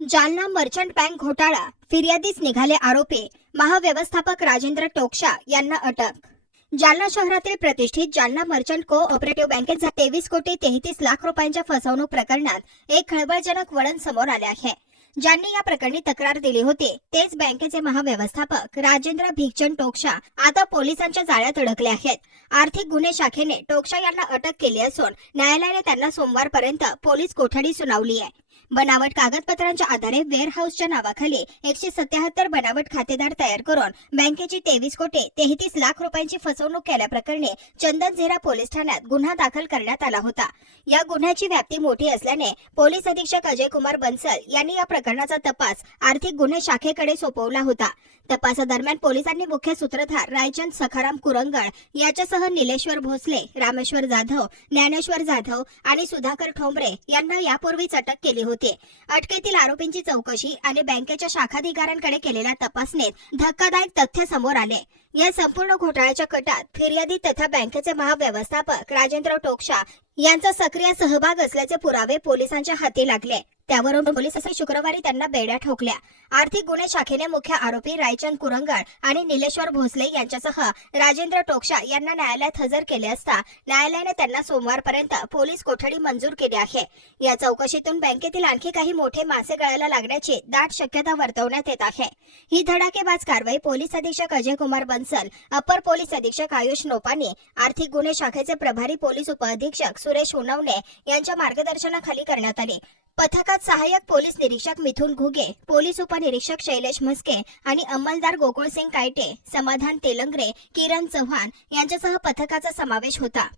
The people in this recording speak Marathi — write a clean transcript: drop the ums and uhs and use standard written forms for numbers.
जालना मर्चंट बँक घोटाळा, फिर्यादीस निघाले आरोपी. महाव्यवस्थापक राजेंद्र टोकशा यांना अटक. जालना शहरातील प्रतिष्ठित जालना मर्चंट कोऑपरेटिव्ह बँकेत 23 कोटी 33 लाख रुपयांच्या फसवणूक प्रकरणात एक खळबळजनक वळण समोर आले आहे. ज्यांनी या प्रकरणी तक्रार दिली होती तेच बँकेचे महाव्यवस्थापक राजेंद्र भिकचंद टोकशा आता पोलिसांच्या जाळ्यात अडकले आहेत. आर्थिक गुन्हे शाखेने टोकशा यांना अटक केली असून न्यायालयाने त्यांना सोमवारपर्यंत पोलीस कोठडी सुनावली आहे. बनावट कागदपत्रांच्या आधारे वेअरहाऊसच्या नावाखाली 177 बनावट खातेदार तयार करून बँकेची 23 कोटी 33 लाख रुपयांची फसवणूक केल्याप्रकरणी चंदनझिरा पोलीस ठाण्यात गुन्हा दाखल करण्यात आला होता. या गुन्ह्याची व्याप्ती मोठी असल्याने पोलीस अधीक्षक अजय कुमार बन्सल यांनी या प्रकरणाचा तपास आर्थिक गुन्हे शाखेकडे सोपवला होता. तपासादरम्यान पोलिसांनी मुख्य सूत्रधार रायचंद सखाराम कुरंगळ याच्यासह निलेश्वर भोसले, रामेश्वर जाधव, ज्ञानेश्वर जाधव आणि सुधाकर ठोंबरे यांना यापूर्वीच अटक केली होती. अटकेतील आरोपींची चौकशी आणि बँकेच्या शाखाधिकाऱ्यांकडे केलेल्या तपासणीत धक्कादायक तथ्य समोर आले. या संपूर्ण घोटाळ्याच्या कटात फिर्यादी तथा बँकेचे महाव्यवस्थापक राजेंद्र टोकशा यांचा सक्रिय सहभाग असल्याचे पुरावे पोलिसांच्या हाती लागले. त्यावरून पोलिसांनी शुक्रवारी त्यांना बेड्या ठोकल्या. आर्थिक गुन्हे शाखेने मुख्य आरोपी रायचंद कुरंगळ आणि निलेश्वर भोसले यांच्यासह राजेंद्र टोकशा यांना न्यायालयात हजर केले असता न्यायालयाने त्यांना सोमवारपर्यंत पोलीस कोठडी मंजूर केली आहे. या चौकशीतून बँकेतील आणखी काही मोठे मासे गळायला लागण्याची दाट शक्यता वर्तवण्यात येत आहे. ही धडाकेबाज कारवाई पोलीस अधीक्षक अजय कुमार बन्सल, अपर पोलीस अधीक्षक आयुष नोपानी, आर्थिक गुन्हे शाखेचे प्रभारी पोलीस उपअधीक्षक सुरेश उनवणे यांच्या मार्गदर्शनाखाली करण्यात आली. पथकात सहाय्यक पोलीस निरीक्षक मिथुन घुगे, पोलीस उपनिरीक्षक शैलेश म्हस्के आणि अंमलदार गोकुळसिंग कायटे, समाधान तेलंगरे, किरण चव्हाण यांच्यासह पथकाचा समावेश होता.